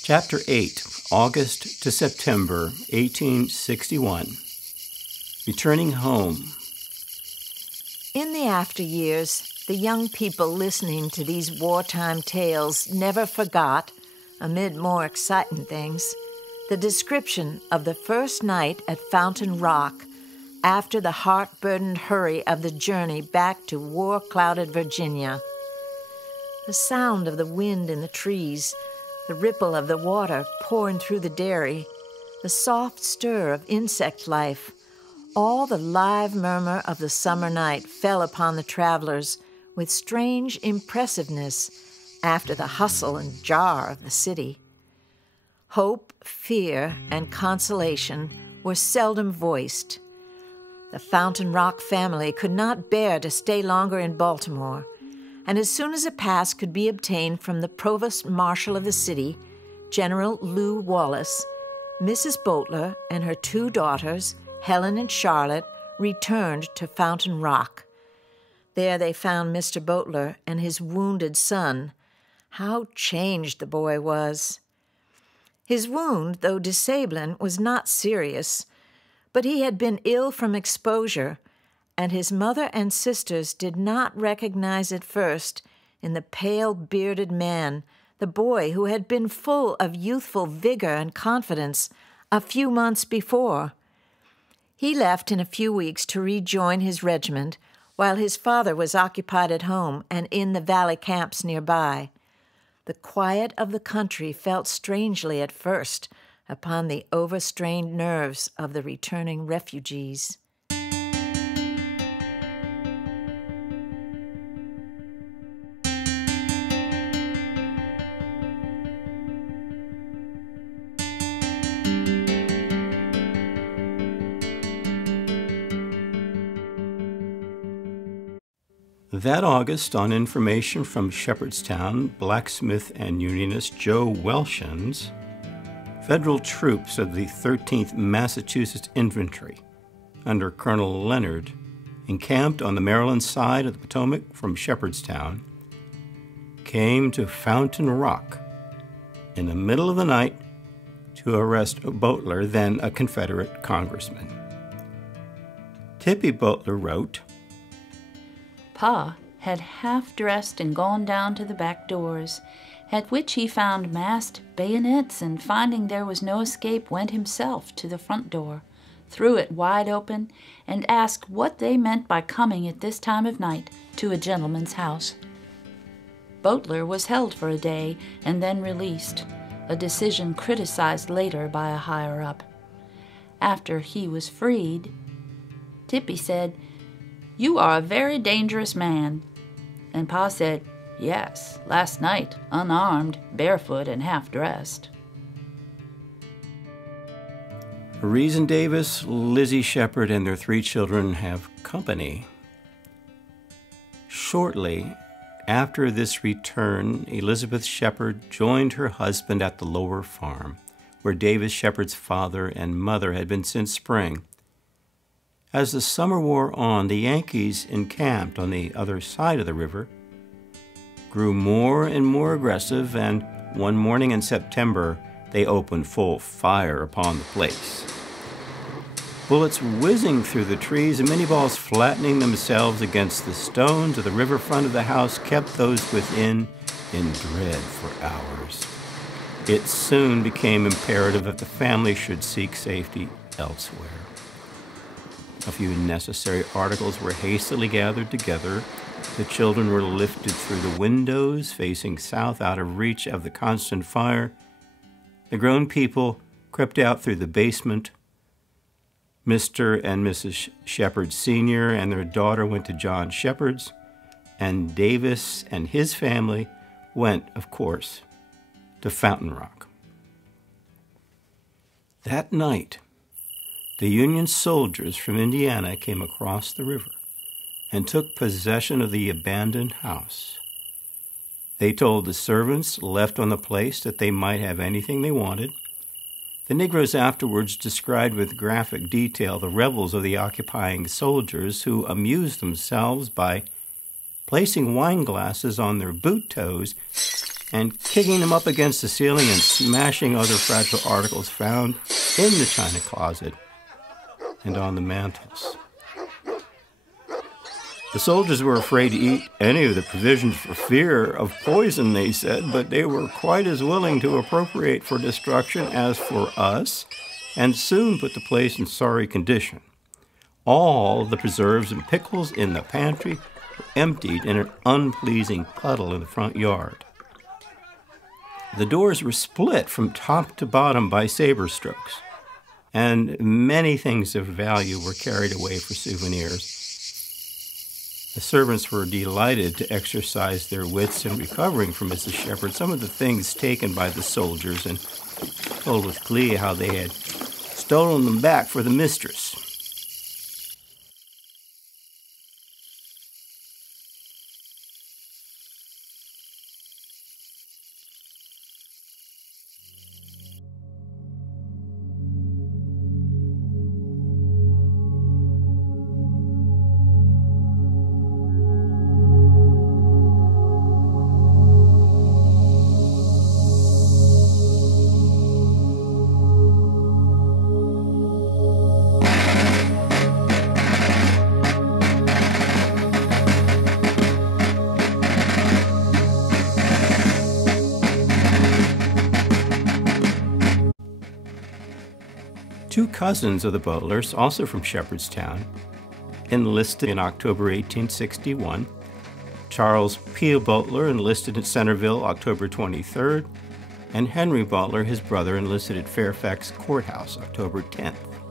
Chapter 8, August to September 1861. Returning home. In the after years, the young people listening to these wartime tales never forgot, amid more exciting things, the description of the first night at Fountain Rock after the heart-burdened hurry of the journey back to war-clouded Virginia. The sound of the wind in the trees, the ripple of the water pouring through the dairy, the soft stir of insect life, all the live murmur of the summer night fell upon the travelers with strange impressiveness after the hustle and jar of the city. Hope, fear, and consolation were seldom voiced. The Fountain Rock family could not bear to stay longer in Baltimore, and as soon as a pass could be obtained from the provost marshal of the city, General Lew Wallace, Mrs. Boteler and her two daughters, Helen and Charlotte, returned to Fountain Rock. There they found Mr. Boteler and his wounded son. How changed the boy was! His wound, though disabling, was not serious, but he had been ill from exposure, and his mother and sisters did not recognize at first in the pale, bearded man the boy who had been full of youthful vigor and confidence a few months before. He left in a few weeks to rejoin his regiment, while his father was occupied at home and in the valley camps nearby. The quiet of the country felt strangely at first upon the overstrained nerves of the returning refugees. That August, on information from Shepherdstown blacksmith and unionist Joe Welshans, Federal troops of the 13th Massachusetts Infantry, under Colonel Leonard, encamped on the Maryland side of the Potomac from Shepherdstown, came to Fountain Rock in the middle of the night to arrest Boteler, then a Confederate congressman. Tippie Boteler wrote, Pa had half-dressed and gone down to the back doors, at which he found masked bayonets, and finding there was no escape, went himself to the front door, threw it wide open, and asked what they meant by coming at this time of night to a gentleman's house. Boteler was held for a day and then released, a decision criticized later by a higher-up. After he was freed, Tippie said, "You are a very dangerous man." And Pa said, "Yes, last night, unarmed, barefoot, and half-dressed." Reason Davis, Lizzie Shepherd, and their 3 children have company. Shortly after this return, Elizabeth Shepherd joined her husband at the Lower Farm, where Davis Shepherd's father and mother had been since spring. As the summer wore on, the Yankees encamped on the other side of the river grew more and more aggressive, and one morning in September, they opened full fire upon the place. Bullets whizzing through the trees and many balls flattening themselves against the stones of the riverfront of the house kept those within in dread for hours. It soon became imperative that the family should seek safety elsewhere. A few necessary articles were hastily gathered together. The children were lifted through the windows facing south out of reach of the constant fire. The grown people crept out through the basement. Mr. and Mrs. Shepherd Sr. and their daughter went to John Shepherd's, and Davis and his family went, of course, to Fountain Rock. That night, the Union soldiers from Indiana came across the river and took possession of the abandoned house. They told the servants left on the place that they might have anything they wanted. The Negroes afterwards described with graphic detail the revels of the occupying soldiers, who amused themselves by placing wine glasses on their boot toes and kicking them up against the ceiling and smashing other fragile articles found in the china closet and on the mantels. The soldiers were afraid to eat any of the provisions for fear of poison, they said, but they were quite as willing to appropriate for destruction as for us, and soon put the place in sorry condition. All the preserves and pickles in the pantry were emptied in an unpleasing puddle in the front yard. The doors were split from top to bottom by saber strokes, and many things of value were carried away for souvenirs. The servants were delighted to exercise their wits in recovering from Mrs. Shepherd some of the things taken by the soldiers, and told with glee how they had stolen them back for the mistress. Two cousins of the Botelers, also from Shepherdstown, enlisted in October 1861. Charles P. Boteler enlisted at Centerville October 23rd, and Henry Boteler, his brother, enlisted at Fairfax Courthouse October 10th.